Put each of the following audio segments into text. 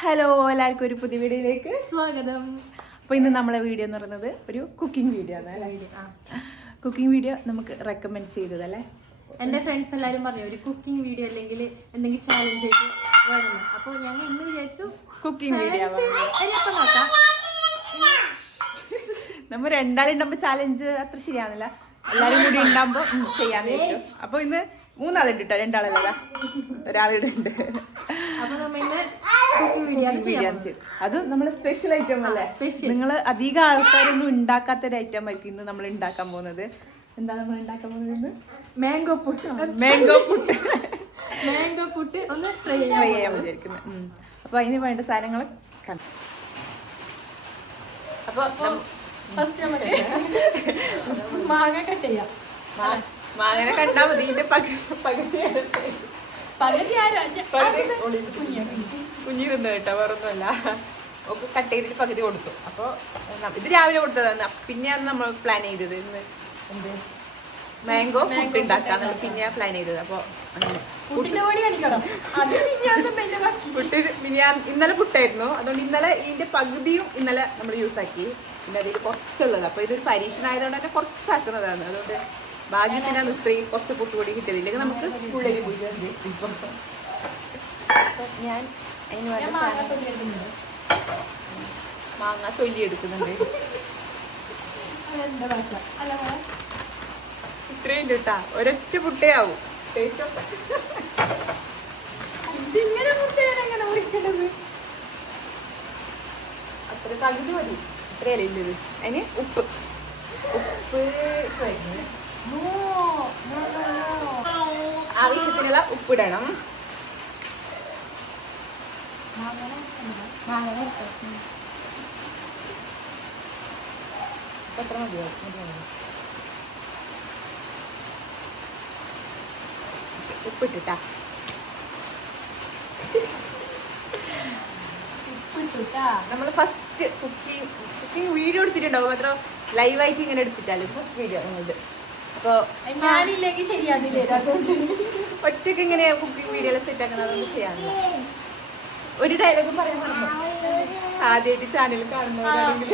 Hello എല്ലാവർക്കും ഒരു പുതിയ വീഡിയോയിലേക്ക് സ്വാഗതം. അപ്പോൾ ഇന്ന് നമ്മളെ വീഡിയോ എന്ന് പറയുന്നത് ഒരു കുക്കിംഗ് വീഡിയോ ആണ് അല്ലേ? കുക്കിംഗ് വീഡിയോ നമുക്ക് റെക്കമെൻഡ് ചെയ്തതല്ലേ എന്റെ ഫ്രണ്ട്സ് എല്ലാവരും പറഞ്ഞു ഒരു കുക്കിംഗ് വീഡിയോ അല്ലെങ്കിൽ എന്തെങ്കിലും ചാലഞ്ച് ആയിട്ട് വേണം അപ്പോൾ ഞങ്ങൾ ഇന്ന് വിചാരിച്ചു കുക്കിംഗ് വീഡിയോ നോക്കാം. നമ്മൾ രണ്ടാളുണ്ടാകുമ്പോൾ ചാലഞ്ച് അത്ര ശരിയാവുന്നില്ല. എല്ലാരും കൂടി ഉണ്ടാകുമ്പോൾ ചെയ്യാന്ന് വെച്ചു അപ്പോൾ ഇന്ന് മൂന്നാളുണ്ട് കേട്ടോ രണ്ടാളല്ല? ഒരാളുണ്ട് ഉണ്ട്. അപ്പോൾ നമ്മൾ ഇന്ന് വീഡിയോ ചെയ്യും. നമ്മൾ സ്പെഷ്യൽ ഐറ്റം അല്ലേ? സ്പെഷ്യൽ നിങ്ങൾ അധികം ആൾക്കാരൊന്നും ഉണ്ടാക്കാത്ത ഒരു ഐറ്റം ആയിരിക്കും ഇന്ന് നമ്മൾ ഉണ്ടാക്കാൻ പോകുന്നത്. എന്താ നമ്മൾ ഉണ്ടാക്കാൻ പോകുന്നത് mango puttu. Mango puttu. Mango puttu ഒന്ന് ട്രൈ ട്രൈ ചെയ്യാൻ വിചാരിക്കുന്നത് അപ്പോൾ അപ്പൊ അതിന് വേണ്ട സാധനങ്ങൾ കണ്ടു. അപ്പോൾ ഫസ്റ്റ് നമുക്ക് മാങ്ങ കട്ട് ചെയ്യാം. മാങ്ങനെ കണ്ടാ മതി. ഇതിന്റെ പകുതി പകുതി പകുതി ആരാ? പകുതി. കുഞ്ഞിരുന്നു കേട്ടോ വേറൊന്നുമല്ല. ഒക്കെ കട്ട് ചെയ്തിട്ട് പകുതി കൊടുത്തു. അപ്പൊ ന- ഇത് രാവിലെ കൊടുത്തതാണ്. പിന്നെയാണ് നമ്മൾ പ്ലാൻ ചെയ്തത്. ഇന്ന് എന്ത്? മാംഗോ ഉണ്ടാക്കാൻ ഉണ്ടാക്കാന്ന് പ്ലാൻ ചെയ്തത്. അപ്പൊ അങ്ങനെ. പുട്ടിന്റെ പൊടി കാണിക്കണം? അത് വിന്യാസം എന്റെ ബാക്കി. പുട്ട് ഞാൻ ഇന്നലെ പുട്ടായിരുന്നു. അതുകൊണ്ട് ഇന്നലെ ഇതിന്റെ പകുതിയും ഇന്നലെ നമ്മൾ യൂസ് ആക്കി. പിന്നെ അതിൽ കുറച്ചുള്ളത്. അപ്പൊ ഇതൊരു പരീക്ഷണമായതുകൊണ്ട് തന്നെ കുറച്ചാക്കുന്നതാണ്. അതുകൊണ്ട് ഭാഗ്യത്തിനാണ് ഇത്രയും കുറച്ച് പുട്ടുപൊടി കിട്ടിയത് ഇല്ലെങ്കിൽ നമുക്ക് അപ്പൊ ഞാൻ അതിന് വേണ്ട ഞാൻ മാങ്ങ തൊല്ലി എടുക്കുന്നുണ്ട് ഇത്രയും കിട്ടാ ഒരൊറ്റ പുട്ടേ ആവും ടേസ്റ്റ് ഒക്കെ. ഇതിങ്ങനെ അത്ര പകുതി മതി. ഇത്രയല്ലേ ഇല്ലത് അതിന് ഉപ്പ്. ഉപ്പ് ആവശ്യത്തിനുള്ള ഉപ്പിടണം. മതിയോ മതിയാവും ഉപ്പിട്ടിട്ടാ. ഉപ്പിട്ടുട്ടാ. നമ്മൾ ഫസ്റ്റ് കുക്കിംഗ് കുക്കിംഗ് വീഡിയോ എടുത്തിട്ടുണ്ടാവും. മാത്രം ലൈവായിട്ട് ഇങ്ങനെ എടുത്തിട്ടാലും. ഫസ്റ്റ് വീഡിയോ നിങ്ങളുടെ അപ്പോൾ ഞാനില്ലെങ്കിൽ ശരിയാകില്ല ഒറ്റയ്ക്ക് ഒറ്റയ്ക്ക് ഇങ്ങനെ കുക്കിംഗ് വീഡിയോ സെറ്റ് ആക്കണം അതൊന്നും ചെയ്യാനില്ല. ഒരു ഡയലോഗ് പറയാൻ ആദ്യമായിട്ട് ചാനൽ കാണുന്നവരാണെങ്കിൽ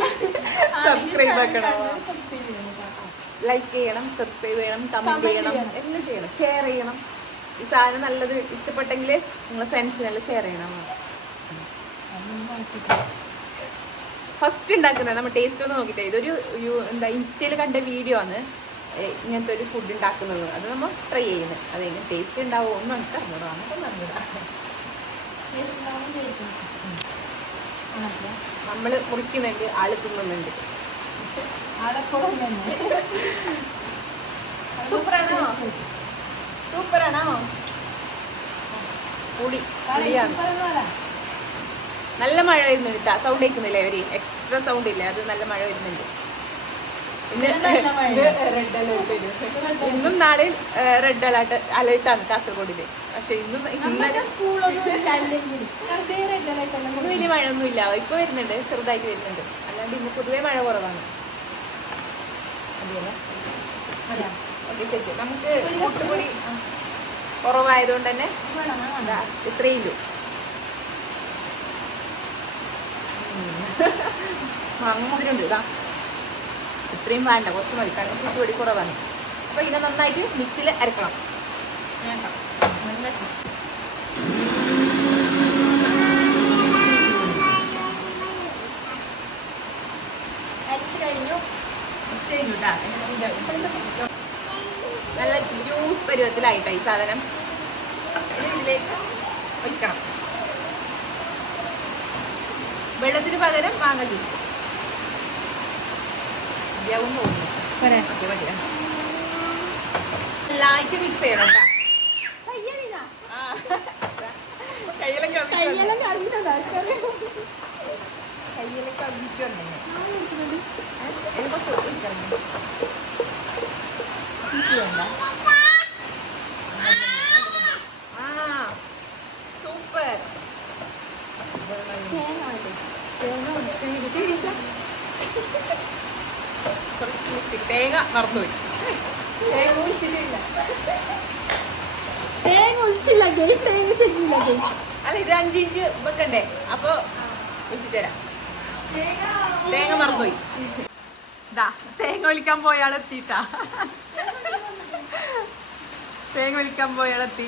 സബ്സ്ക്രൈബ് ആക്കണം. ലൈക്ക് ചെയ്യണം സബ്സ്ക്രൈബ് ചെയ്യണം കമന്റ് ചെയ്യണം എല്ലാം ചെയ്യണം. ഷെയർ ചെയ്യണം. ഈ സാധനം നല്ലത് ഇഷ്ടപ്പെട്ടെങ്കിൽ നിങ്ങളെ ഫ്രണ്ട്സിനെല്ലാം ഷെയർ ചെയ്യണം. ഫസ്റ്റ് ഉണ്ടാക്കുന്നത് നമ്മൾ ടേസ്റ്റ് ഒന്ന് നോക്കിയിട്ട് ഇതൊരു എന്താ ഇൻസ്റ്റയിൽ കണ്ട വീഡിയോ ആണ്. ഇങ്ങനത്തെ ഒരു ഫുഡ് ഉണ്ടാക്കുന്നത്. അത് നമ്മൾ ട്രൈ ചെയ്യുന്നത്. അതെങ്ങനെ ടേസ്റ്റ് ഉണ്ടാവുമോ ഒന്നും എനിക്ക് അറിഞ്ഞൂടാ. അറിഞ്ഞൂടാ. നമ്മൾ മുറിക്കുന്നുണ്ട് ആൾ തിന്നുന്നുണ്ട്. സൂപ്പറാണോ? സൂപ്പറാണോ? പൊടിയാണ്. നല്ല മഴ വരുന്നുണ്ട് കേട്ടോ. സൗണ്ട് കേൾക്കുന്നില്ലേ ഒരു എക്സ്ട്രാ സൗണ്ട് ഇല്ലേ? അത് നല്ല മഴ വരുന്നുണ്ട്. ഇന്ന് നാളെയും റെഡ് അലേർട്ട് അലേർട്ടാണ് കാസർഗോഡിൽ. പക്ഷെ ഇന്നും ഇല്ല. ഇന്ന് വലിയ മഴയൊന്നും ഇല്ല ഇപ്പൊ വരുന്നുണ്ട്. ചെറുതായിട്ട് വരുന്നുണ്ട്. അല്ലാണ്ട് ഇന്ന് പൊതുവേ മഴ കുറവാണ്. നമുക്ക് കൂട്ടുപൊടി കുറവായതുകൊണ്ട് തന്നെ ഇത്രയേ ഉള്ളൂ. മാങ്ങ മധുരമുണ്ട് ഇതാ ഇത്രയും വേണ്ട കുറച്ച് മതി. കാരണം കൂട്ടുപൊടി കുറവാണ്. അപ്പൊ ഇതിനെ നന്നായിട്ട് മിക്സിയിൽ അരക്കണം. നല്ല ജ്യൂസ് പരുവത്തിലായിട്ടാ ഈ സാധനം. ഇതിലേക്ക് ഒഴിക്കണം. വെള്ളത്തിന് പകരം മാങ്ങ ജ്യൂസ് മതിയാവും പോരെ? നന്നായിട്ട് മിക്സ് ചെയ്യണം കയ്യെല്ലാം കറങ്ങിയിട്ടുണ്ട് ആൾക്കാര്. കയ്യിലും കമ്പിക്കുണ്ടെങ്കിൽ കുറച്ച് ഒഴിക്കണം. ആ സൂപ്പർ. തേങ്ങ വേണ്ടേ? തേങ്ങ മറന്നു തേങ്ങ ഒഴിച്ചിട്ടില്ല. തേങ്ങ ഒഴിച്ചില്ല ഗേസ്. തേങ്ങ ചെല്ലില്ല ഗേസ്. അല്ല ഇത് അഞ്ച് ഇഞ്ച് വെക്കണ്ടേ? അപ്പൊ തരാം. തേങ്ങ. മറന്നുപോയി ദാ തേങ്ങ വിളിക്കാൻ പോയ ആളെത്തിട്ടാ തേങ്ങ വിളിക്കാൻ പോയ ആളെത്തി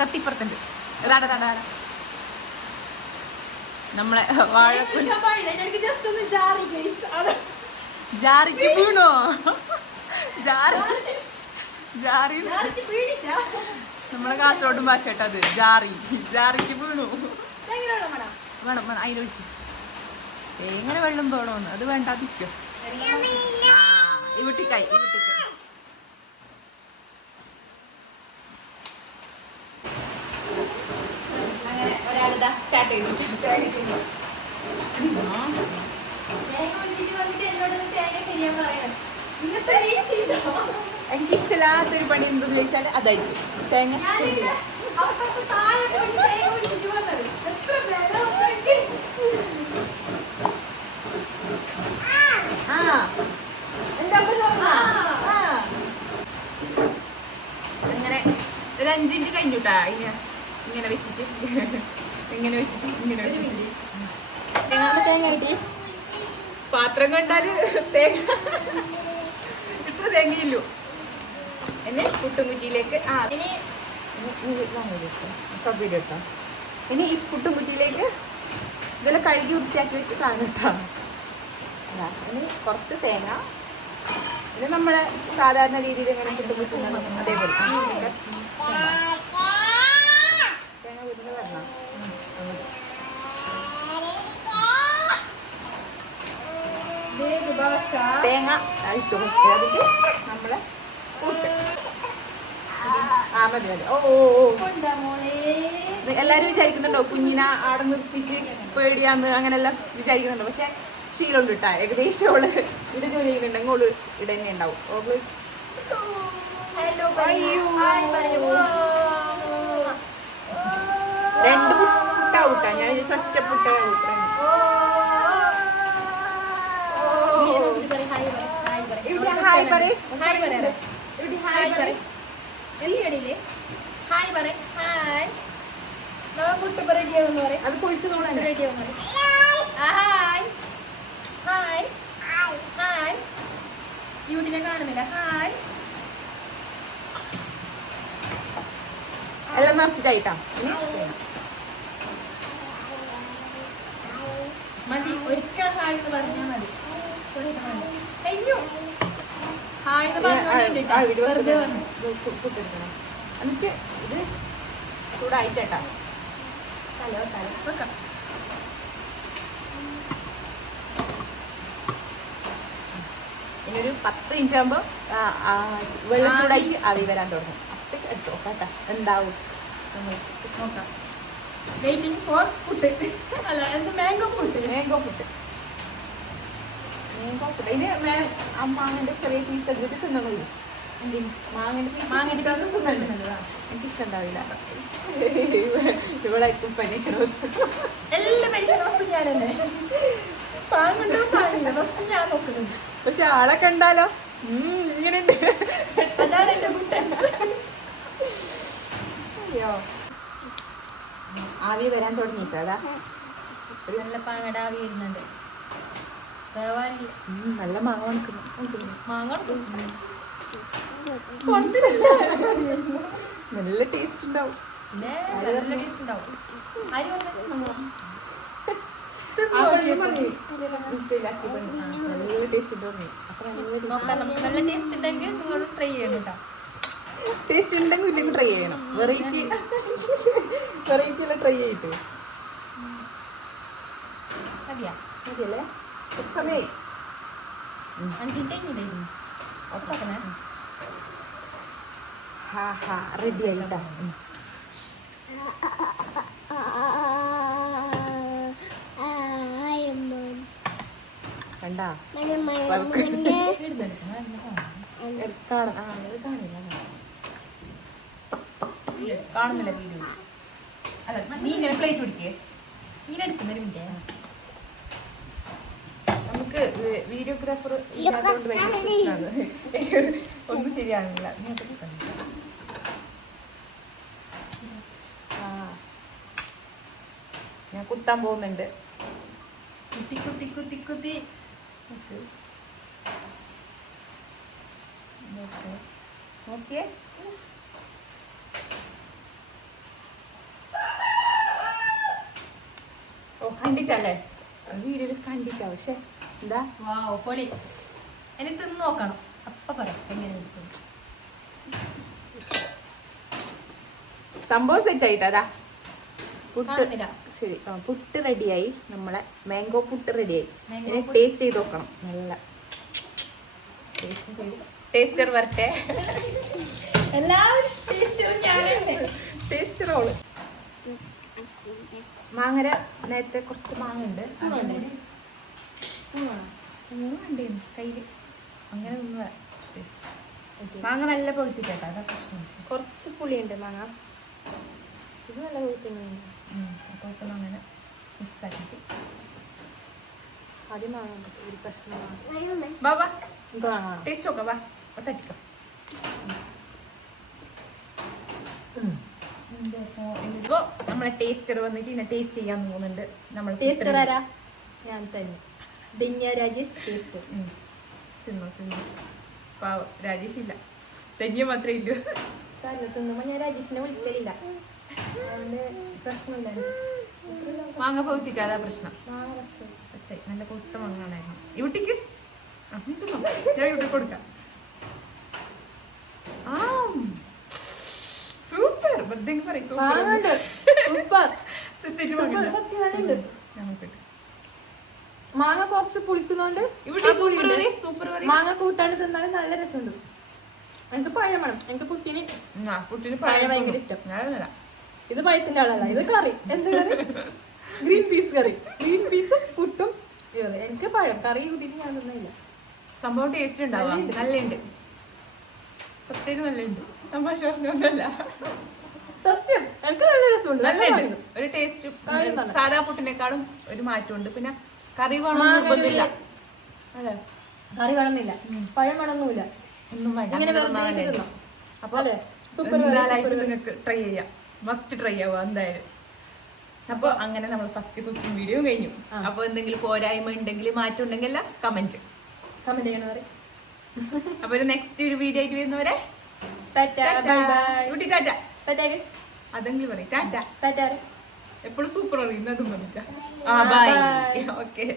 കത്തിപ്പുറത്തുണ്ട്. അതാണ് അതാണ് അതാണ്. നമ്മളെ വാഴക്കുല ജാറിക്ക് വീണോ? ജാറി ജാറി നമ്മളെ കാസർഗോഡും ഭാഷ കേട്ടോ അത്. ജാറി. ജാറിക്ക് വീണു. വേണം വേണം. അതിലൊഴിക്കും എങ്ങനെ വെള്ളം വേണോന്ന് അത് വേണ്ടാതിരിക്കോ. ഇവിട്ടിക്കായി ഇവിട്ടിക്കായി അങ്ങനെ ഒരാളിതാ സ്റ്റാർട്ട് ചെയ്തിട്ട് തേങ്ങ തിന്നു. തേങ്ങ വെച്ചിട്ട് വന്നിട്ട് എന്നോട് തേങ്ങ ചെയ്യാൻ പറയണം ഇന്നത്തെ ചെയ്തോ എനിക്ക് ഇഷ്ടമില്ലാത്തൊരു പണി എന്തെന്ന് ചോദിച്ചാൽ അതായിരിക്കും തേങ്ങ ചെയ്യില്ല അവർക്കൊക്കെ താഴെ പോയി തേങ്ങ പിടിച്ചിട്ട് വന്നത് എത്ര ബലമുണ്ടെങ്കിൽ ആ എന്താ അതായിരിക്കും. തേങ്ങ ആ. അങ്ങനെ ഒരു അഞ്ച് മിനിറ്റ് കഴിഞ്ഞുട്ടാ. ഇങ്ങനെ ഇങ്ങനെ വെച്ചിട്ട്. ഇങ്ങനെ വെച്ചിട്ട് ഇങ്ങനെ വെച്ചിട്ട്. തേങ്ങ തേങ്ങ കിട്ടി. പാത്രം കണ്ടാൽ തേങ്ങ. ഇത്ര തേങ്ങയില്ലു. എന്നെ പുട്ടുംകുറ്റിയിലേക്ക് ആ ഇനി കേട്ടോ ഇനി ഈ പുട്ടുംകുറ്റിയിലേക്ക് ഇതെല്ലാം കഴുകി വൃത്തിയാക്കി വെച്ച് സാധനം കേട്ടോ ഇനി കുറച്ച് തേങ്ങ. ഇത് നമ്മളെ സാധാരണ രീതിയിൽ എങ്ങനെ പുട്ടുംകുറ്റുന്നത് അതേപോലെ. തേങ്ങ വീട്ടിൽ വരണം. തേങ്ങ ഇട്ട്. അതിൽ നമ്മളെ പുട്ട്. ആ മതി മതി. ഓ എല്ലാരും വിചാരിക്കുന്നുണ്ടോ കുഞ്ഞിനെ ആടെ നിർത്തിക്ക് പേടിയാന്ന് അങ്ങനെല്ലാം വിചാരിക്കുന്നുണ്ടോ? പക്ഷെ ശീലമുണ്ട് കേട്ടാ. ഏകദേശം ഓൾ ഇവിടെ ജോലി ചെയ്യുന്നുണ്ടെങ്കിൽ ഓൾ ഇവിടെ തന്നെ ഉണ്ടാവും. ഓൾ രണ്ട് പുട്ടാ വിട്ടാ ഞാൻ ഒറ്റ പുട്ട ഇവിടെ ഹായ് പറയ്. ഹായ് ഇവിടെ പറയ്. എല്ലി അടിയില്ലേ ഹായ് പറ ഹായ്. നമ്മ മുട്ട റെഡി ആവുന്ന പറയും അത് പൊളിച്ചു നമ്മൾ റെഡി ആവുന്ന ഹായ്. ഹായ്. ഹായ്. യൂട്ടിനെ കാണുന്നില്ല. ഹായ്. എല്ലാം നിറച്ചിട്ടായിട്ടാ. മതി ഒരിക്കൽ ഹായ് എന്ന് പറഞ്ഞാൽ മതി. കഴിഞ്ഞു പറഞ്ഞോണ്ടിട്ടാ വെറുതെ വന്നു പുട്ടെടുക്കണം എന്നിട്ട് ഇത് ചൂടായിട്ടാ തലോ തല വെക്കാം. ഇനി ഒരു പത്ത് മിനിറ്റ് ആകുമ്പോൾ വെള്ളം ചൂടായിട്ട് ആവി വരാൻ തുടങ്ങും. അപ്പോഴേക്ക് എടുത്തോ കേട്ടാ എന്താവും? Waiting for puttu. അല്ല എന്ത് മാംഗോ പുട്ട്? മാംഗോ പുട്ട്. മേ- ചെറിയ പീസ് എടുത്തിട്ട് തിന്നുന്നുണ്ട് ഇവളായിരിക്കും പരീക്ഷണ വസ്തു. എല്ലാ പരീക്ഷണ വസ്തു ഞാൻ തന്നെ പാങ്ങുണ്ടോ പാങ്ങില്ല വസ്തു ഞാൻ നോക്കുന്നുണ്ട് പക്ഷെ ആളെ കണ്ടാലോ? ഇങ്ങനെയുണ്ട്. അതാണ് എന്റെ കുട്ടൻ. അയ്യോ. ആവി വരാൻ തുടങ്ങിയിട്ട് അതാ? നല്ല പാങ്ങട ആവി വരുന്നുണ്ട്. നല്ല മാങ്ങ മണക്കുന്നു മാങ്ങ. നല്ല ടേസ്റ്റ് ഉണ്ടാവും. നല്ല ടേസ്റ്റ് ഉണ്ടാവും. നല്ല ടേസ്റ്റ് ഉണ്ടെങ്കിൽ നിങ്ങൾ ട്രൈ ചെയ്യണം കേട്ടോ ടേസ്റ്റ് ഉണ്ടെങ്കിൽ ഇല്ലെങ്കിൽ ട്രൈ ചെയ്യണം. വെറൈറ്റി വെറൈറ്റി എല്ലാം ട്രൈ ചെയ്തിട്ട്. മതിയാ. മതിയല്ലേ? ഒരു സമയമായി അഞ്ചിന്റെ കഴിഞ്ഞില്ലായിരുന്നു ഒത്തക്കണേ ഹാ ഹാ റെഡി ആയിട്ടാ കണ്ടാ കാണുന്നില്ല വീഡിയോ അല്ല നീ ഇങ്ങനെ പ്ലേറ്റ് പിടിക്കേ ഇതിനെടുക്കുന്ന ഒരു മിനിറ്റ് നമുക്ക് വീഡിയോഗ്രാഫർ ഇല്ലാത്തതുകൊണ്ട് ഭയങ്കര പ്രശ്നമാണ്. ഒന്നും ശരിയാകുന്നില്ല? ഞാൻ കുത്താൻ പോകുന്നുണ്ട്. കുത്തി കുത്തി കുത്തി കുത്തി. ഓക്കെ. ഓ കണ്ടിട്ടല്ലേ? വീഡിയോയിൽ കണ്ടിട്ടാവും. പക്ഷെ എന്താ? വാവ് പൊളി. ഇനി തിന്ന് നോക്കണം. അപ്പൊ പറയാം എങ്ങനെ സംഭവം സെറ്റ് ആയിട്ടാ? പുട്ട്. ശരി പുട്ട് റെഡിയായി നമ്മളെ മാംഗോ പുട്ട് റെഡിയായി ഇനി ടേസ്റ്റ് ചെയ്ത് നോക്കണം. നല്ല. ടേസ്റ്റർ വരട്ടെ. എല്ലാവരും ടേസ്റ്റ് റോൾ മാങ്ങര നേരത്തെ കുറച്ച് മാങ്ങ ഉണ്ട് കയ്യിൽ അങ്ങനെ നിന്ന് മാങ്ങ നല്ല പൊളിപ്പിക്കട്ടെ അതാ പ്രശ്നം. കുറച്ച് പുളിയുണ്ട് മാങ്ങ. ഇത് നല്ല പൊളിപ്പിക്കുന്നു അപ്പോൾ ഇപ്പം അങ്ങനെ മിക്സ് ആക്കിയിട്ട്. ആദ്യം മാങ്ങ ഒരു പ്രശ്നമാണ് വാങ്ങണം ടേസ്റ്റ് നോക്കാം വാ. തട്ടിക്കാം. ഇപ്പോൾ നമ്മളെ ടേസ്റ്റർ വന്നിട്ട് ഇന്നെ ടേസ്റ്റ് ചെയ്യാൻ പോകുന്നുണ്ട് നമ്മൾ ടേസ്റ്റർ ആരാ? ഞാൻ തന്നെ. ദിന്യ രാജേഷ് ടേസ്റ്റ് ഉം. തിന്നോ തിന്നോ. പാവം രാജേഷ് ഇല്ല തെന്നിയ മാത്രമേ ഇല്ലൂ. സാറിന് തിന്നുമ്പോൾ ഞാൻ രാജേഷിനെ വിളിക്കലില്ല. അതുകൊണ്ട് പ്രശ്നമില്ല. മാങ്ങ പൗത്തിട്ട് അതാ പ്രശ്നം പച്ചை നല്ല കൊത്ത മാങ്ങാണായിരുന്നു. ഇവിട്ടിക്ക് തിന്നോ. ഞാൻ ഇവിടെ കൊടുക്കാം. ആ സൂപ്പർ. ബദ്ദെങ്കി പറയും. സൂപ്പർ. സത്യം ഞാൻ നമുക്കിട്ട് മാങ്ങ കുറച്ച് പുളിക്കുന്നോണ്ട് മാങ്ങ കൂട്ടാണ്ട് തിന്നാലും നല്ല രസമുണ്ട്. എനിക്ക് പഴം വേണം. എനിക്ക് പുട്ടിന് പഴം ഭയങ്കര ഇഷ്ടം. ഇത് പഴത്തിന്റെ ആളല്ല ഇത് കറി. എന്ത് curry? Green peas curry. Green പീസും പുട്ടും എനിക്ക് പഴം. കറി കൂട്ടിട്ട് ഞാൻ തിന്നില്ല സംഭവം ടേസ്റ്റ് ഉണ്ടാവും. നല്ലുണ്ട്. പ്രത്യേകം നല്ലുണ്ട് തമാശ പറഞ്ഞൊന്നുമല്ല സത്യം. എനിക്ക് നല്ല രസമുണ്ട്. നല്ല ഒരു ടേസ്റ്റും സാധാ പുട്ടിനേക്കാളും ഒരു മാറ്റമുണ്ട്. പിന്നെ കറി വേണം നിർബന്ധമില്ല അല്ലേ? കറി വേണമെന്നില്ല. പഴം വേണമെന്നില്ല ഒന്നും വേണ്ട. ഇങ്ങനെ അങ്ങനെ വെറുതെ മാങ്ങ തിന്നാം? അപ്പൊ അല്ലേ? സൂപ്പർ കറി എന്തായാലും സൂപ്പർ കറി നിങ്ങൾക്ക് ട്രൈ ചെയ്യാം. മസ്റ്റ് ട്രൈ ആവുക എന്തായാലും. അപ്പോൾ അങ്ങനെ നമ്മൾ ഫസ്റ്റ് കുക്കിംഗ് വീഡിയോ കഴിഞ്ഞു. അപ്പൊ അപ്പോൾ എന്തെങ്കിലും പോരായ്മ ഉണ്ടെങ്കിൽ മാറ്റം ഉണ്ടെങ്കിൽ എല്ലാം കമന്റ് കമന്റ് ചെയ്യണ കറി? അപ്പോൾ ഒരു നെക്സ്റ്റ് ഒരു വീഡിയോ ആയിട്ട് വരുന്നവരെ tata bye bye tata tata അതെങ്കിലും പറയും. ടാറ്റ ടാറ്റ എപ്പോഴും സൂപ്പർ അറിയുന്നതും പറഞ്ഞിട്ടാ ആ ബൈ. ഓക്കെ